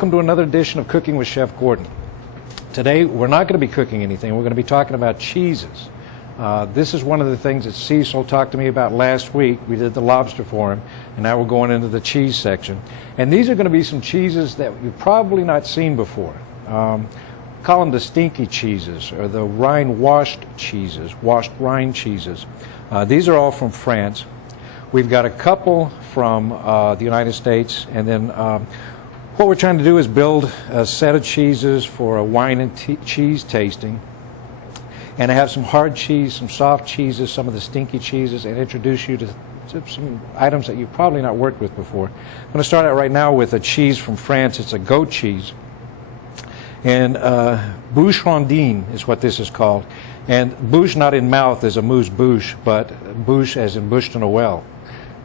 welcome to another edition of Cooking with Chef Gordon. Today we're not going to be cooking anything, we're going to be talking about cheeses. This is one of the things that Cecil talked to me about last week. We did the lobster for him, and now we're going into the cheese section. And these are going to be some cheeses that you've probably not seen before. Call them the stinky cheeses, or the rind washed cheeses, washed rind cheeses. These are all from France. We've got a couple from the United States, and then what we're trying to do is build a set of cheeses for a wine and cheese tasting. And I have some hard cheese, some soft cheeses, some of the stinky cheeses, and introduce you to some items that you've probably not worked with before. I'm going to start out right now with a cheese from France. It's a goat cheese. And bouche rondine is what this is called. And bouche, not in mouth, is a moose bouche, but bouche as in bushed in a well.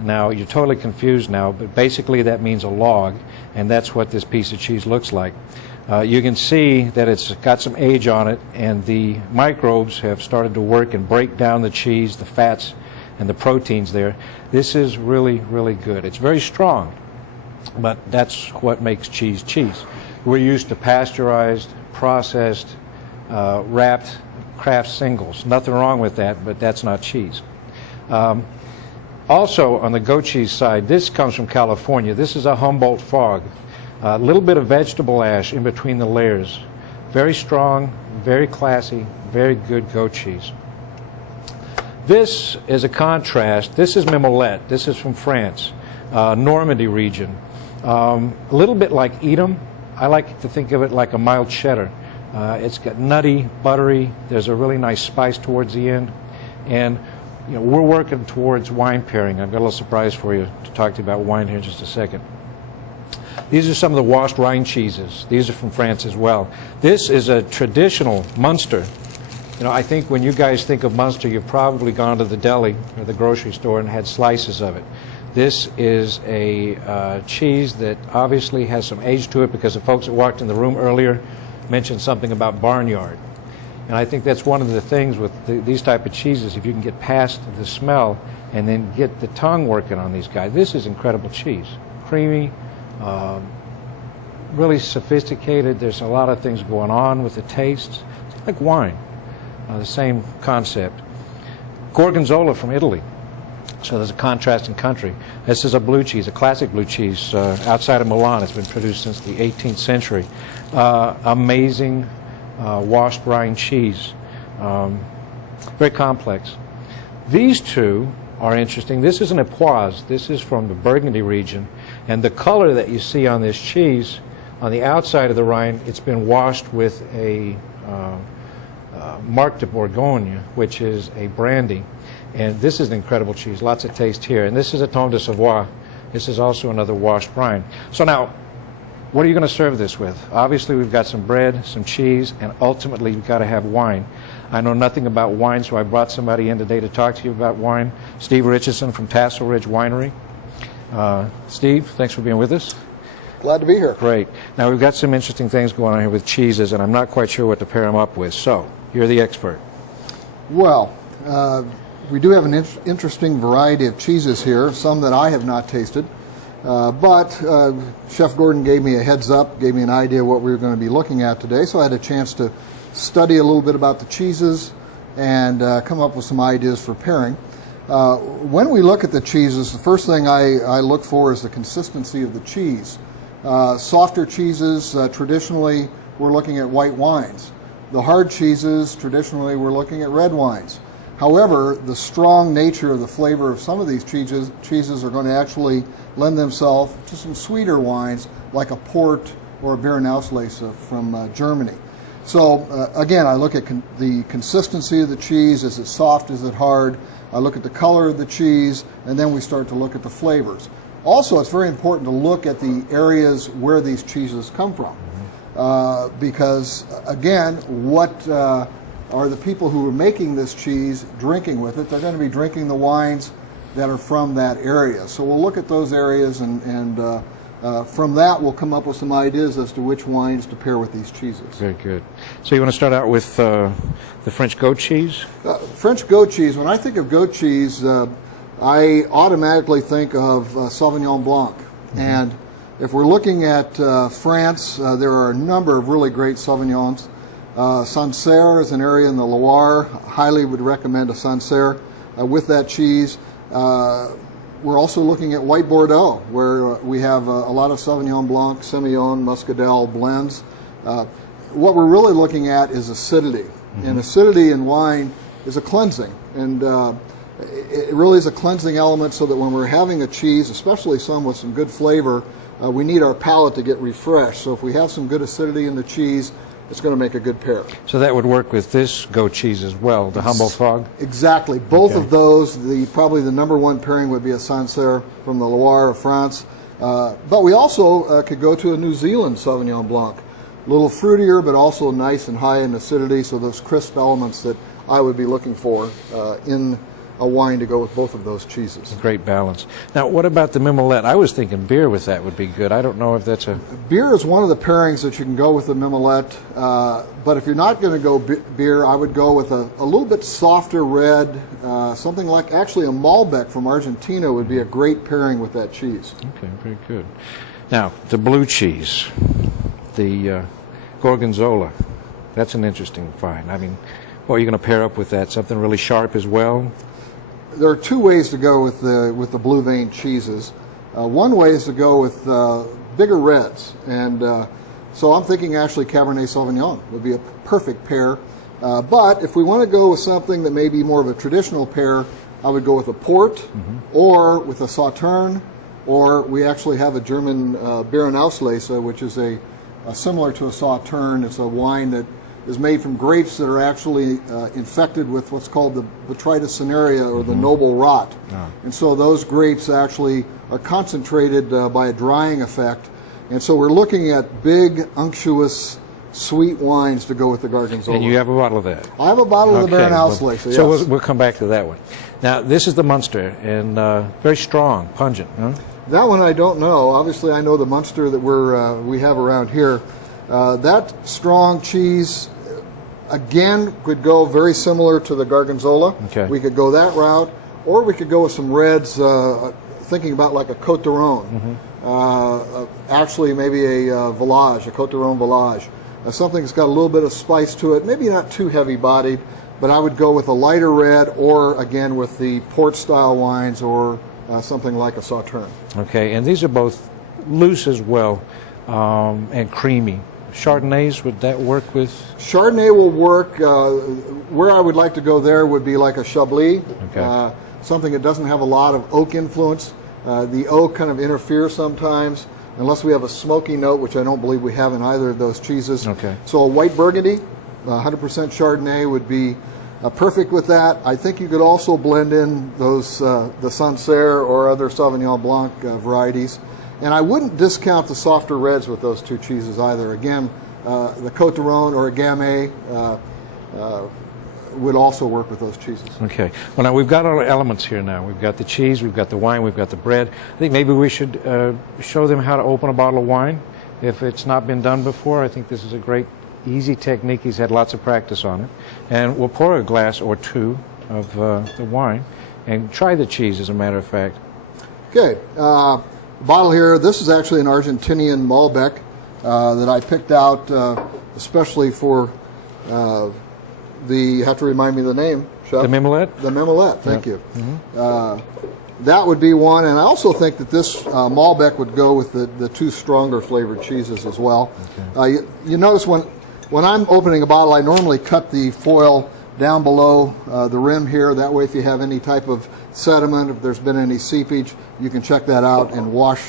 Now, you're totally confused now, but basically that means a log, and that's what this piece of cheese looks like. You can see that it's got some age on it, and the microbes have started to work and break down the cheese, the fats, and the proteins there. This is really, really good. It's very strong, but that's what makes cheese cheese. We're used to pasteurized, processed, wrapped Kraft singles. Nothing wrong with that, but that's not cheese. Also, on the goat cheese side, this comes from California. This is a Humboldt fog. A little bit of vegetable ash in between the layers. Very strong, very classy, very good goat cheese. This is a contrast. This is Mimolette. This is from France, Normandy region. A little bit like Edam. I like to think of it like a mild cheddar. It's got nutty, buttery. There's a really nice spice towards the end. And you know, we're working towards wine pairing. I've got a little surprise for you to talk to you about wine here in just a second. These are some of the washed rind cheeses. These are from France as well. This is a traditional Munster. You know, I think when you guys think of Munster, you've probably gone to the deli or the grocery store and had slices of it. This is a cheese that obviously has some age to it because the folks that walked in the room earlier mentioned something about barnyard. And I think that's one of the things with these type of cheeses, if you can get past the smell and then get the tongue working on these guys. This is incredible cheese. Creamy, really sophisticated. There's a lot of things going on with the taste. It's like wine, the same concept. Gorgonzola from Italy. So there's a contrast in country. This is a blue cheese, a classic blue cheese outside of Milan. It's been produced since the 18th century. Amazing washed rind cheese. Very complex. These two are interesting. This is an époisse. This is from the Burgundy region. And the color that you see on this cheese, on the outside of the rind, it's been washed with a Marc de Bourgogne, which is a brandy. And this is an incredible cheese. Lots of taste here. And this is a Tome de Savoie. This is also another washed rind. So now, what are you going to serve this with? Obviously, we've got some bread, some cheese, and ultimately, you've got to have wine. I know nothing about wine, so I brought somebody in today to talk to you about wine. Steve Richardson from Tassel Ridge Winery. Steve, thanks for being with us. Glad to be here. Great. Now, we've got some interesting things going on here with cheeses, and I'm not quite sure what to pair them up with. So, you're the expert. Well, we do have an interesting variety of cheeses here, some that I have not tasted. But Chef Gordon gave me a heads up, gave me an idea what we were going to be looking at today, so I had a chance to study a little bit about the cheeses and come up with some ideas for pairing. When we look at the cheeses, the first thing I look for is the consistency of the cheese. Softer cheeses, traditionally, we're looking at white wines. The hard cheeses, traditionally, we're looking at red wines. However, the strong nature of the flavor of some of these cheeses are going to actually lend themselves to some sweeter wines like a port or a Beerenauslese from Germany. So again, I look at the consistency of the cheese. Is it soft? Is it hard? I look at the color of the cheese, and then we start to look at the flavors. Also, it's very important to look at the areas where these cheeses come from. Because again, what are the people who are making this cheese drinking with it? They're going to be drinking the wines that are from that area. So we'll look at those areas, and from that we'll come up with some ideas as to which wines to pair with these cheeses. Very good. So you want to start out with the French goat cheese? French goat cheese, when I think of goat cheese, I automatically think of Sauvignon Blanc. Mm-hmm. And If we're looking at France, there are a number of really great Sauvignons. Sancerre is an area in the Loire. Highly would recommend a Sancerre with that cheese. We're also looking at white Bordeaux, where we have a lot of Sauvignon Blanc, Semillon, Muscadel blends. What we're really looking at is acidity. And acidity in wine is a cleansing. And it really is a cleansing element, so that when we're having a cheese, especially some with some good flavor, we need our palate to get refreshed. So if we have some good acidity in the cheese, it's going to make a good pair. So that would work with this goat cheese as well, the Humboldt Fog? Exactly. Both of those, probably the number one pairing would be a Sancerre from the Loire of France. But we also could go to a New Zealand Sauvignon Blanc. A little fruitier, but also nice and high in acidity, so those crisp elements that I would be looking for in a wine to go with both of those cheeses. Great balance. Now, what about the Mimolette? I was thinking beer with that would be good. I don't know if that's a... Beer is one of the pairings that you can go with the Mimolette, but if you're not going to go beer, I would go with a little bit softer red, something like actually a Malbec from Argentina would be a great pairing with that cheese. Okay, very good. Now, the blue cheese, the Gorgonzola, that's an interesting find. I mean, what are you going to pair up with that? Something really sharp as well? There are two ways to go with the blue vein cheeses. One way is to go with bigger reds, and so I'm thinking actually Cabernet Sauvignon would be a perfect pair. But if we want to go with something that may be more of a traditional pair, I would go with a port, or with a Sauterne, or we actually have a German Beerenauslese, which is a similar to a Sauterne. It's a wine that is made from grapes that are actually infected with what's called the Botrytis cinerea, or the noble rot. And so those grapes actually are concentrated by a drying effect. And so we're looking at big, unctuous, sweet wines to go with the Gorgonzola. And you have a bottle of that? I have a bottle of the Beerenauslese, yes. So we'll come back to that one. Now, this is the Munster, and very strong, pungent, huh? That one I don't know. Obviously, I know the Munster that we have around here. That strong cheese, again, could go very similar to the Gorgonzola. Okay. We could go that route, or we could go with some reds, thinking about like a Côte d'Aron. Actually, maybe a Village, a Côte d'Aron Village. Something that's got a little bit of spice to it, maybe not too heavy-bodied, but I would go with a lighter red, or again with the port-style wines, or something like a Sauterne. Okay, and these are both loose as well, and creamy. Chardonnays, would that work with? Chardonnay will work. Where I would like to go there would be like a Chablis, something that doesn't have a lot of oak influence. The oak kind of interferes sometimes, unless we have a smoky note, which I don't believe we have in either of those cheeses. Okay. So a white Burgundy, 100% Chardonnay would be perfect with that. I think you could also blend in those the Sancerre or other Sauvignon Blanc varieties. And I wouldn't discount the softer reds with those two cheeses either. Again, the Côte d'Aron or a Gamay would also work with those cheeses. Okay. Well, now we've got our elements here now. We've got the cheese, we've got the wine, we've got the bread. I think maybe we should show them how to open a bottle of wine. If it's not been done before, I think this is a great, easy technique. He's had lots of practice on it. And we'll pour a glass or two of the wine and try the cheese, as a matter of fact. Okay. Bottle here, this is actually an Argentinian Malbec that I picked out especially for you have to remind me the name, Chef. The Mimolette? The Mimolette, thank you. That would be one, and I also think that this Malbec would go with the two stronger flavored cheeses as well. Okay. You notice when I'm opening a bottle, I normally cut the foil down below the rim here. That way, if you have any type of sediment, if there's been any seepage, you can check that out and wash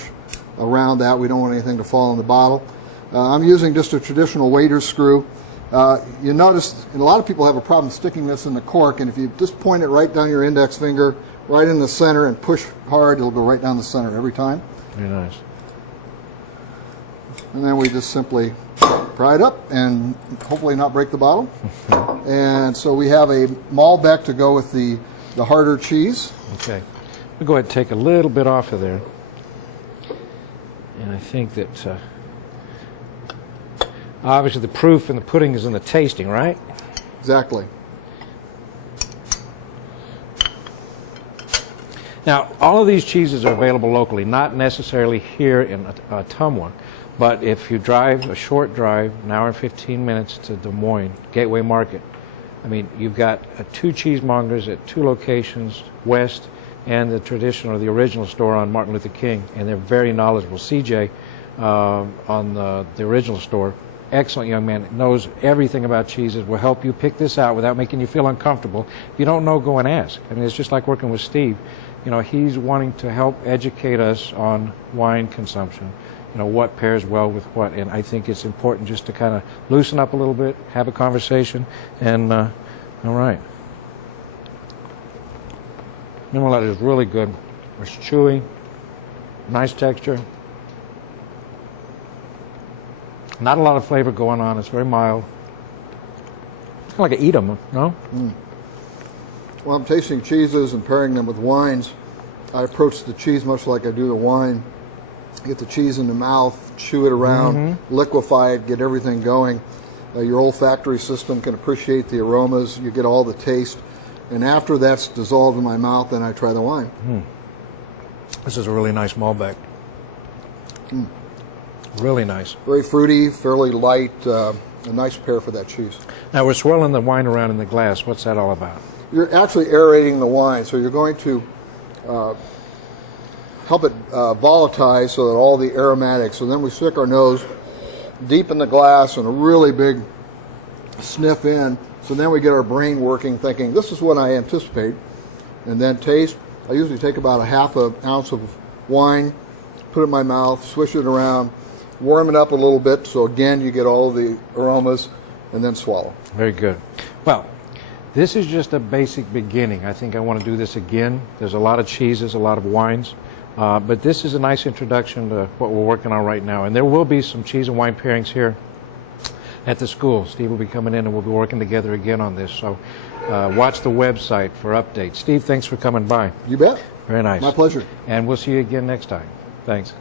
around that. We don't want anything to fall in the bottle. I'm using just a traditional waiter's screw. You notice, and a lot of people have a problem sticking this in the cork, and if you just point it right down your index finger, right in the center, and push hard, it'll go right down the center every time. Very nice. And then we just simply pry it up and hopefully not break the bottle. And so we have a Malbec to go with the harder cheese. Okay. We'll go ahead and take a little bit off of there. And I think that obviously the proof and the pudding is in the tasting, right? Exactly. Now, all of these cheeses are available locally, not necessarily here in Ottumwa, but if you drive a short drive, an hour and 15 minutes to Des Moines, Gateway Market, I mean, you've got 2 cheesemongers at 2 locations, west, and the traditional, or the original store on Martin Luther King, and they're very knowledgeable. CJ on the original store, excellent young man, knows everything about cheeses, will help you pick this out without making you feel uncomfortable. If you don't know, go and ask. I mean, it's just like working with Steve. You know, he's wanting to help educate us on wine consumption, you know, what pairs well with what, and I think it's important just to kind of loosen up a little bit, have a conversation, and all right. Mimolette is really good. It's chewy, nice texture. Not a lot of flavor going on. It's very mild. It's kind of like an eat 'em, no? Mm. Well, I'm tasting cheeses and pairing them with wines. I approach the cheese much like I do the wine. Get the cheese in the mouth, chew it around, liquefy it, get everything going. Your olfactory system can appreciate the aromas. You get all the taste. And after that's dissolved in my mouth, then I try the wine. This is a really nice Malbec. Really nice. Very fruity, fairly light, a nice pair for that cheese. Now we're swirling the wine around in the glass. What's that all about? You're actually aerating the wine, so you're going to help it volatilize so that all the aromatics, so then we stick our nose deep in the glass and a really big sniff in, so then we get our brain working thinking, this is what I anticipate, and then taste. I usually take about a half an ounce of wine, put it in my mouth, swish it around, warm it up a little bit, so again you get all the aromas, and then swallow. Very good. Well, this is just a basic beginning. I think I want to do this again. There's a lot of cheeses, a lot of wines, but this is a nice introduction to what we're working on right now. And there will be some cheese and wine pairings here at the school. Steve will be coming in and we'll be working together again on this. So watch the website for updates. Steve, thanks for coming by. You bet. Very nice. My pleasure. And we'll see you again next time. Thanks.